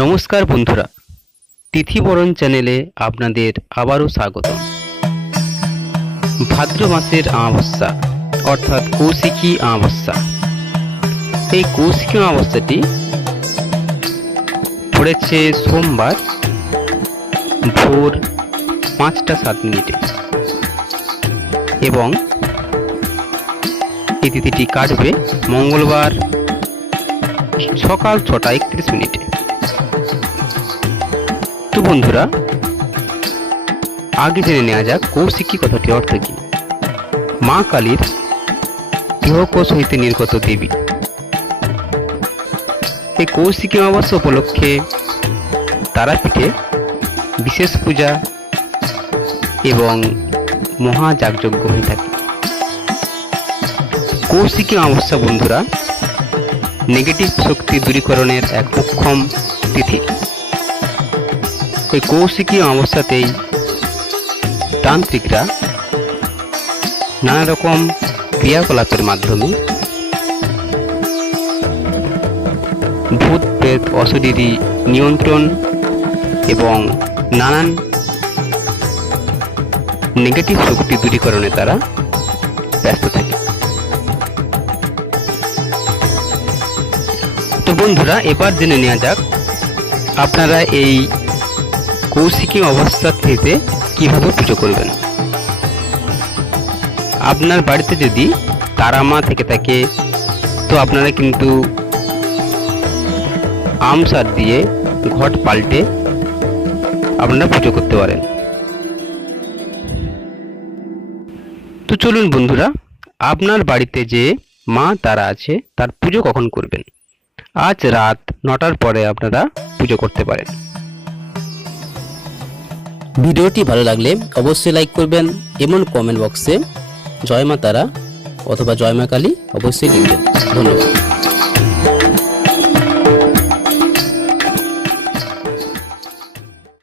নমস্কার বন্ধুরা, তিথিবরণ চ্যানেলে আপনাদের আবারও স্বাগত। ভাদ্র মাসের অমাবস্যা অর্থাৎ কৌশিকী অমাবস্যা। এই কৌশিকী অমাবস্যাটি পড়েছে সোমবার ভোর 5টা 7 এবং এই তিথিটি কাটবে মঙ্গলবার সকাল 6টা 31। তো বন্ধুরা, আগে জেনে নেওয়া যাক কৌশিকী কথাটির অর্থ কি। মা কালীর দেহকোষ হইতে নির্গত দেবী। এই কৌশিকী অমাবস্যা উপলক্ষে তারাপীঠে বিশেষ পূজা এবং মহাযাগযজ্ঞ হয়ে থাকে। কৌশিকী অমাবস্যা বন্ধুরা নেগেটিভ শক্তি দূরীকরণের এক মোক্ষম তিথি। এই কৌশিকী অমাবস্যাতেই তান্ত্রিকরা নানা রকম ক্রিয়াকলাপের মাধ্যমে ভূত প্রেত অশরীরী নিয়ন্ত্রণ এবং নানান নেগেটিভ শক্তি দূরীকরণে তারা ব্যস্ত থাকে। তো বন্ধুরা, এবার জেনে নেওয়া যাক আপনারা এই কৌশিকী অমাবস্যা থেকে কিভাবে পুজো করবেন। আপনার বাড়িতে যদি তারা মা থেকে থাকে তো আপনারা কিন্তু আমসার দিয়ে ঘট পাল্টে আপনারা পুজো করতে পারেন। তো চলুন বন্ধুরা, আপনার বাড়িতে যে মা তারা আছে তার পুজো কখন করবেন। আজ রাত 9টার পরে আপনারা পুজো করতে পারেন। ভিডিওটি ভালো লাগলে অবশ্যই লাইক করবেন এবং কমেন্ট বক্সে জয় মা তারা অথবা জয় মা কালী অবশ্যই লিখবেন। ধন্যবাদ।